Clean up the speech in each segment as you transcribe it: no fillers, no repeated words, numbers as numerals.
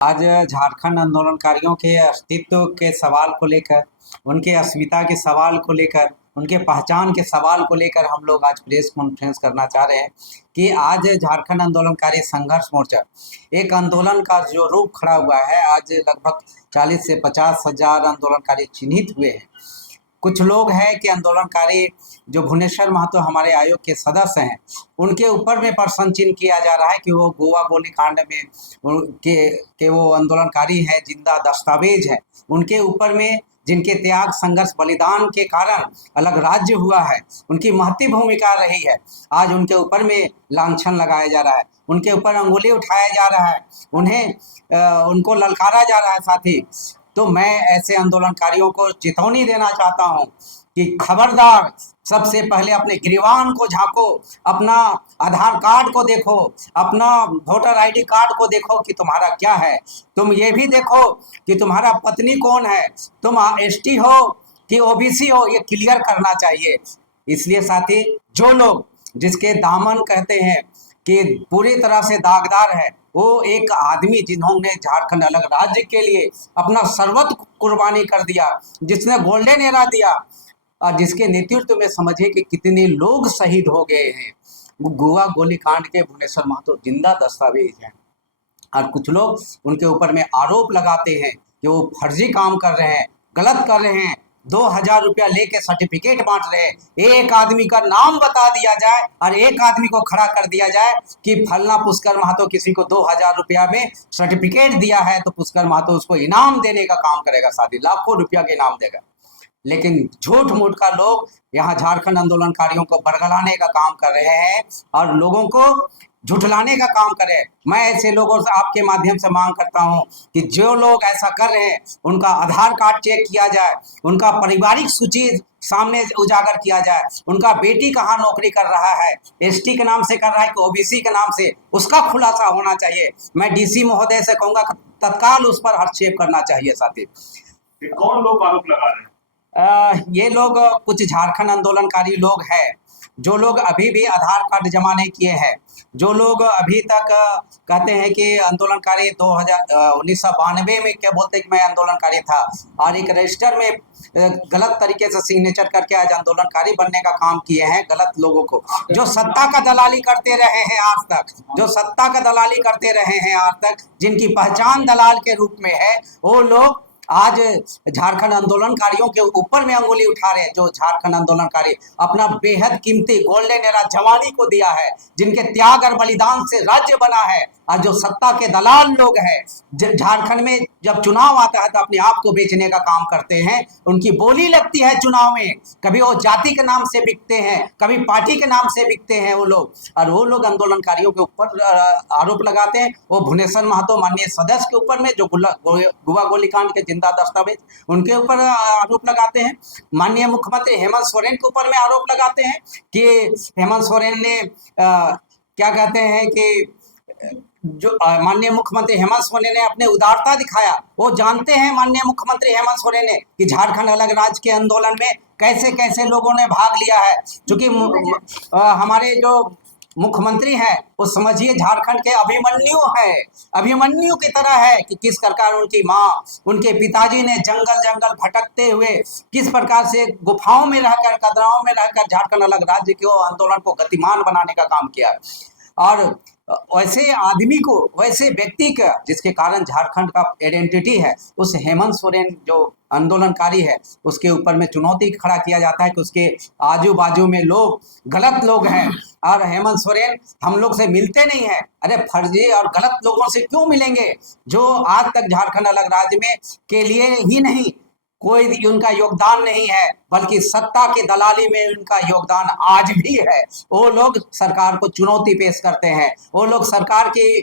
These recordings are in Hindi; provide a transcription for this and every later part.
आज झारखंड आंदोलनकारियों के अस्तित्व के सवाल को लेकर, उनके अस्मिता के सवाल को लेकर, उनके पहचान के सवाल को लेकर हम लोग आज प्रेस कॉन्फ्रेंस करना चाह रहे हैं कि आज झारखंड आंदोलनकारी संघर्ष मोर्चा एक आंदोलन का जो रूप खड़ा हुआ है। आज लगभग 40 से 50 हजार आंदोलनकारी चिन्हित हुए हैं। कुछ लोग हैं कि आंदोलनकारी जो भुवनेश्वर महतो हमारे आयोग के सदस्य हैं, उनके ऊपर में प्रश्न चिन्ह किया जा रहा है कि वो गोवा गोलीकांड में के वो आंदोलनकारी हैं, जिंदा दस्तावेज है। उनके ऊपर में जिनके त्याग, संघर्ष, बलिदान के कारण अलग राज्य हुआ है, उनकी महती भूमिका रही है, आज उनके ऊपर में लांछन लगाया जा रहा है, उनके ऊपर अंगुली उठाया जा रहा है, उनको ललकारा जा रहा है। साथ ही तो मैं ऐसे आंदोलनकारियों को चेतावनी देना चाहता हूं कि खबरदार, सबसे पहले अपने गिरवान को झांको, अपना आधार कार्ड को देखो, अपना वोटर आईडी कार्ड को देखो कि तुम्हारा क्या है। तुम ये भी देखो कि तुम्हारा पत्नी कौन है, तुम एसटी हो कि ओबीसी हो, ये क्लियर करना चाहिए। इसलिए साथी, जो लोग जिसके दामन कहते हैं कि पूरी तरह से दागदार है, वो एक आदमी जिन्होंने झारखंड अलग राज्य के लिए अपना सर्वस्व कुर्बानी कर दिया, जिसने गोल्डन एरा दिया, और जिसके नेतृत्व में समझे कि कितने लोग शहीद हो गए हैं। गोवा गोलीकांड के भुवनेश्वर महतो जिंदा दस्तावेज हैं, और कुछ लोग उनके ऊपर में आरोप लगाते हैं कि वो फर्जी काम कर रहे हैं, गलत कर रहे हैं। 2000 रुपया लेके सर्टिफिकेट बांट रहे हैं। एक आदमी का नाम बता दिया जाए और एक आदमी को खड़ा कर दिया जाए कि फलना पुष्कर महतो किसी को 2000 रुपया में सर्टिफिकेट दिया है, तो पुष्कर महतो उसको इनाम देने का काम करेगा, शादी लाखों रुपया के इनाम देगा। लेकिन झूठ मूठ का लोग यहाँ झारखंड आंदोलनकारियों को बरगलाने का काम कर रहे हैं और लोगों को झुठलाने का काम कर रहे हैं। मैं ऐसे लोगों से आपके माध्यम से मांग करता हूं कि जो लोग ऐसा कर रहे हैं, उनका आधार कार्ड चेक किया जाए, उनका पारिवारिक सूची सामने उजागर किया जाए, उनका बेटी कहाँ नौकरी कर रहा है, एसटी के नाम से कर रहा है कि ओबीसी के नाम से, उसका खुलासा होना चाहिए। मैं डीसी महोदय से कहूंगा तत्काल उस पर हस्तक्षेप करना चाहिए। साथी, कौन लोग आरोप लगा रहे हैं? ये लोग कुछ झारखंड आंदोलनकारी लोग हैं, जो लोग अभी भी आधार कार्ड जमा नहीं किए हैं, जो लोग अभी तक कहते हैं कि आंदोलनकारी 1992 में क्या बोलते हैं कि मैं आंदोलनकारी था, और एक रजिस्टर में गलत तरीके से सिग्नेचर करके आज आंदोलनकारी बनने का काम किए हैं। गलत लोगों को, जो सत्ता का दलाली करते रहे हैं आज तक, जो सत्ता का दलाली करते रहे हैं आज तक, जिनकी पहचान दलाल के रूप में है, वो लोग आज झारखंड आंदोलनकारियों के ऊपर में अंगुली उठा रहे हैं। जो झारखंड आंदोलनकारी अपना बेहद कीमती गोल्डन एरा जवानी को दिया है, जिनके त्याग और बलिदान से राज्य बना है, और जो सत्ता के दलाल लोग हैं, झारखंड में जब चुनाव आता है तो अपने आप को बेचने का काम करते हैं। उनकी बोली लगती है चुनाव में, कभी वो जाति के नाम से बिकते हैं, कभी पार्टी के नाम से बिकते हैं वो लोग, और वो लोग आंदोलनकारियों के ऊपर आरोप लगाते हैं। वो भुवनेश्वर महतो माननीय सदस्य के ऊपर में, जो गोवा गोलीकांड के जिंदा दस्तावेज, उनके ऊपर आरोप लगाते हैं। माननीय मुख्यमंत्री हेमंत सोरेन के ऊपर में आरोप लगाते हैं कि हेमंत सोरेन ने क्या कहते हैं कि जो माननीय मुख्यमंत्री हेमंत सोरेन ने अपने उदारता दिखाया। वो जानते हैं माननीय मुख्यमंत्री हेमंत सोरेन ने कि झारखंड अलग राज्य के आंदोलन में कैसे कैसे लोगों ने भाग लिया है। क्योंकि हमारे जो मुख्यमंत्री हैं, वो समझिए झारखंड के अभिमन्यु है, अभिमन्यु की तरह है कि किस प्रकार उनकी माँ, उनके पिताजी ने जंगल जंगल भटकते हुए किस प्रकार से गुफाओं में रहकर, कदराओं में रहकर झारखंड अलग राज्य के आंदोलन को गतिमान बनाने का काम किया। और वैसे आदमी को, वैसे व्यक्ति का, जिसके कारण झारखंड का आइडेंटिटी है, उस हेमंत सोरेन जो आंदोलनकारी है, उसके ऊपर में चुनौती खड़ा किया जाता है कि उसके आजू बाजू में लोग गलत लोग हैं, और हेमंत सोरेन हम लोग से मिलते नहीं है। अरे फर्जी और गलत लोगों से क्यों मिलेंगे, जो आज तक झारखंड अलग राज्य में के लिए ही नहीं कोई उनका योगदान नहीं है, बल्कि सत्ता की दलाली में उनका योगदान आज भी है। वो लोग सरकार को चुनौती पेश करते हैं, वो लोग सरकार के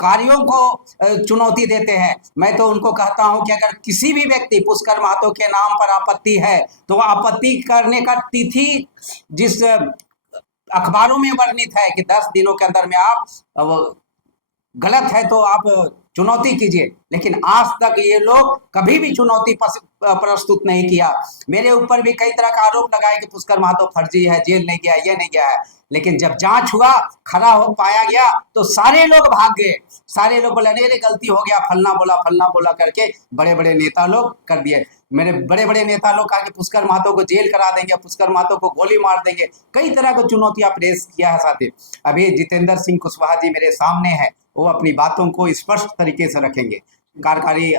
कार्यों को चुनौती देते हैं। मैं तो उनको कहता हूं कि अगर किसी भी व्यक्ति पुष्कर महतो के नाम पर आपत्ति है, तो आपत्ति करने का तिथि जिस अखबारों में वर्णित है कि 10 दिनों के अंदर में आप गलत है तो आप चुनौती कीजिए। लेकिन आज तक ये लोग कभी भी चुनौती प्रस्तुत नहीं किया। मेरे ऊपर भी कई तरह का आरोप लगाए कि पुष्कर महतो फर्जी है, जेल नहीं गया, ये नहीं गया है। लेकिन जब जांच हुआ, खड़ा हो पाया गया, तो सारे लोग भाग गए। सारे लोग बोले अरे गलती हो गया, फलना बोला करके बड़े बड़े नेता लोग कर दिए। मेरे बड़े बड़े नेता लोग कहा कि पुष्कर महतो को जेल करा देंगे, पुष्कर महतो को गोली मार देंगे। कई तरह की चुनौतियां पेश किया है साथी। अभी जितेंद्र सिंह कुशवाहा जी मेरे सामने है, वो अपनी बातों को स्पष्ट तरीके से रखेंगे। कार्यकारी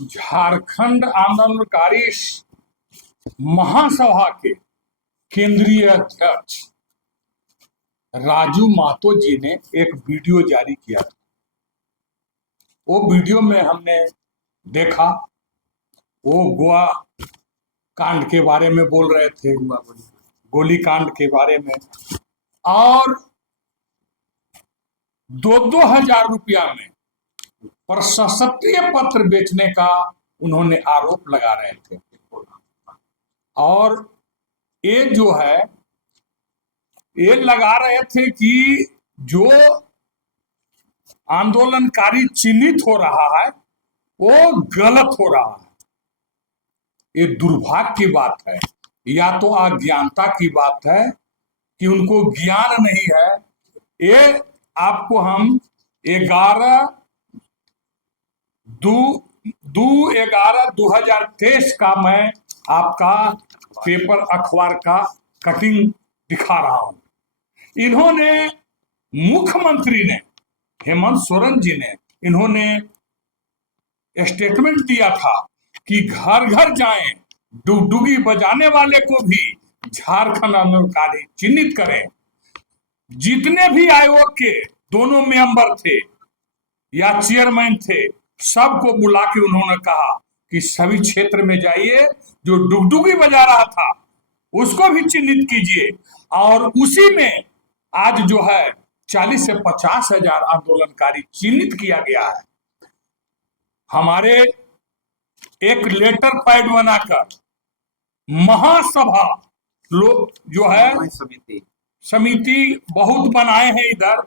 झारखंड आंदोलनकारी महासभा के केंद्रीय अध्यक्ष राजू महतो जी ने एक वीडियो जारी किया था। वो वीडियो में हमने देखा, वो गोवा कांड के बारे में बोल रहे थे, गोली कांड के बारे में, और 2,000 रुपया में प्रशस्ति पत्र बेचने का उन्होंने आरोप लगा रहे थे। और ये जो है, ये लगा रहे थे कि जो आंदोलनकारी चिन्हित हो रहा है वो गलत हो रहा है। ये दुर्भाग्य की बात है, या तो अज्ञानता की बात है कि उनको ज्ञान नहीं है। ये आपको हम 11/2/2023 का मैं आपका पेपर अखबार का कटिंग दिखा रहा हूं। इन्होंने, मुख्यमंत्री ने, हेमंत सोरेन जी ने, इन्होंने स्टेटमेंट दिया था कि घर घर जाएं, डुगडुगी बजाने वाले को भी झारखंड आंदोलनकारी चिन्हित करें। जितने भी आयोग के दोनों मेंबर थे या चेयरमैन थे, सबको बुला के उन्होंने कहा कि सभी क्षेत्र में जाइए, जो डुगडुगी बजा रहा था उसको भी चिन्हित कीजिए। और उसी में आज जो है 40 से 50 हजार आंदोलनकारी चिन्हित किया गया है। हमारे एक लेटर पैड बनाकर महासभा लोग जो है समिति बहुत बनाए हैं इधर।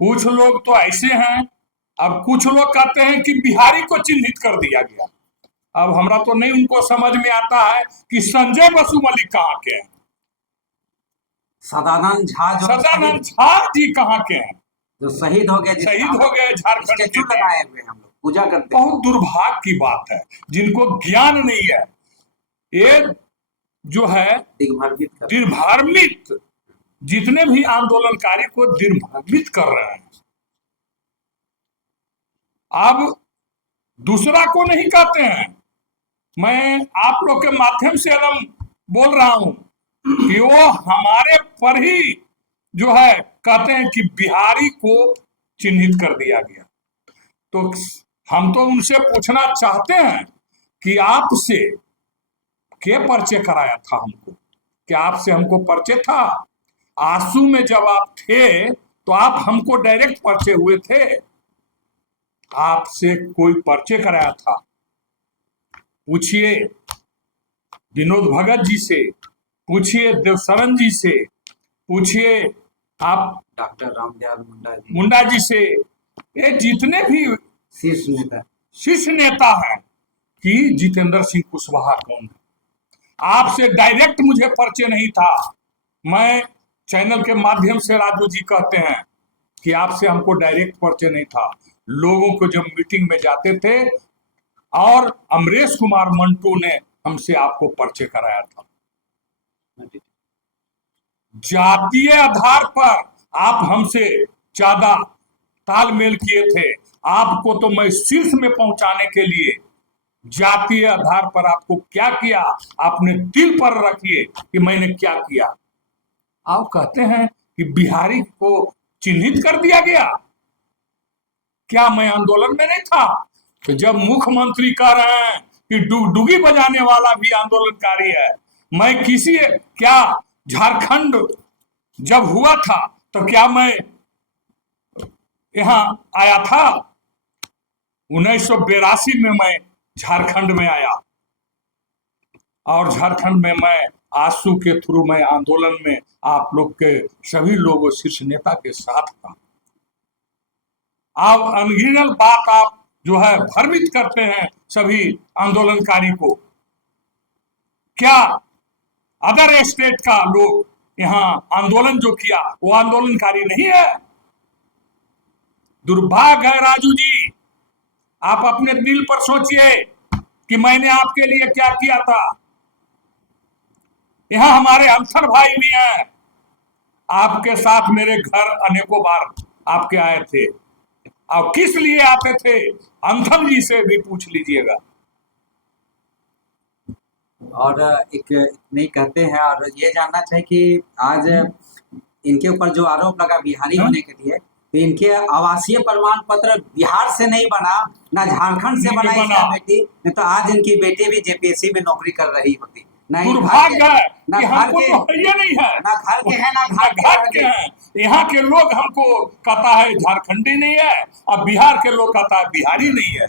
कुछ लोग तो ऐसे हैं, अब कुछ लोग कहते हैं कि बिहारी को चिन्हित कर दिया गया। अब हमरा तो नहीं उनको समझ में आता है कि संजय बसु मलिक कहाँ के हैं, सदानंद झा जी कहाँ के हैं, जो शहीद हो गए, झारखंड के लगाए हुए हम लोग पूजा करते हैं। बहुत दुर्भाग्य की बात है, जिनको ज्ञान नहीं है, ये जो है दिग्भ्रमित, जितने भी आंदोलनकारी को दिग्भ्रमित कर रहे हैं। अब दूसरा को नहीं कहते हैं, मैं आप लोग के माध्यम से एकदम बोल रहा हूं कि वो हमारे पर ही जो है कहते हैं कि बिहारी को चिन्हित कर दिया गया। तो हम तो उनसे पूछना चाहते हैं कि आपसे क्या परिचय कराया था हमको? क्या आपसे हमको परिचय था? आंसू में जब आप थे तो आप हमको डायरेक्ट परिचय हुए थे? आपसे कोई परिचय कराया था? पूछिए विनोद भगत जी से, पूछिए देवशरण जी से, पूछिए आप डॉक्टर रामदयाल मुंडा जी से। ये जितने भी शीर्ष नेता हैं कि जितेंद्र सिंह कुशवाहा कौन है। आपसे डायरेक्ट मुझे परिचय नहीं था। मैं चैनल के माध्यम से राजू जी कहते हैं कि आपसे हमको डायरेक्ट परिचय नहीं था। लोगों को जब मीटिंग में जाते थे और अमरेश कुमार मंटू ने हमसे आपको परिचय कराया था। जातीय आधार पर आप हमसे ज्यादा तालमेल किए थे। आपको तो मैं शीर्ष में पहुंचाने के लिए जातीय आधार पर आपको क्या किया, आपने दिल पर रखिए कि मैंने क्या किया। आप कहते हैं कि बिहारी को चिन्हित कर दिया गया। क्या मैं आंदोलन में नहीं था? तो जब मुख्यमंत्री कह रहे हैं कि डुगडुगी बजाने वाला भी आंदोलनकारी है, मैं किसी, क्या झारखंड जब हुआ था तो क्या मैं यहाँ आया था? 1982 में मैं झारखंड में आया और झारखंड में मैं आंसू के थ्रू मैं आंदोलन में आप लोग के सभी लोगों शीर्ष नेता के साथ था। आप अनगिनत बात आप जो है भ्रमित करते हैं सभी आंदोलनकारी को। क्या अदर स्टेट का लोग यहाँ आंदोलन जो किया वो आंदोलनकारी नहीं है? दुर्भाग्य है राजू जी, आप अपने दिल पर सोचिए कि मैंने आपके लिए क्या किया था। यहाँ हमारे अंसर भाई भी हैं, आपके साथ मेरे घर अनेकों बार आपके आए थे। आप किस लिए आते थे अंथल जी से भी पूछ लीजिएगा। और एक नहीं कहते हैं, और ये जानना चाहिए कि आज इनके ऊपर जो आरोप लगा बिहारी होने के लिए, तो इनके आवासीय प्रमाण पत्र बिहार से नहीं बना, ना झारखंड से नहीं बना बना। इसका बेटी, नहीं तो आज इनकी बेटी भी जेपीएससी में नौकरी कर रही होती। ना दुर्भाग्य है ना कि घर हमको के, तो ये नहीं है, ना घर के हैं ना ना घाट के हैं। यहाँ के लोग हमको कहता है झारखंडी नहीं है, और बिहार के लोग कहता है बिहारी नहीं है।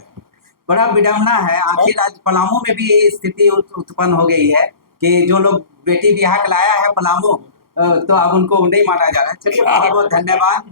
बड़ा विडम्बना है। आखिर आज पलामू में भी ये स्थिति उत्पन्न हो गई है कि जो लोग बेटी बिहार लाया है पलामू, तो अब उनको नहीं माना जा रहा है। चलिए, बहुत बहुत धन्यवाद।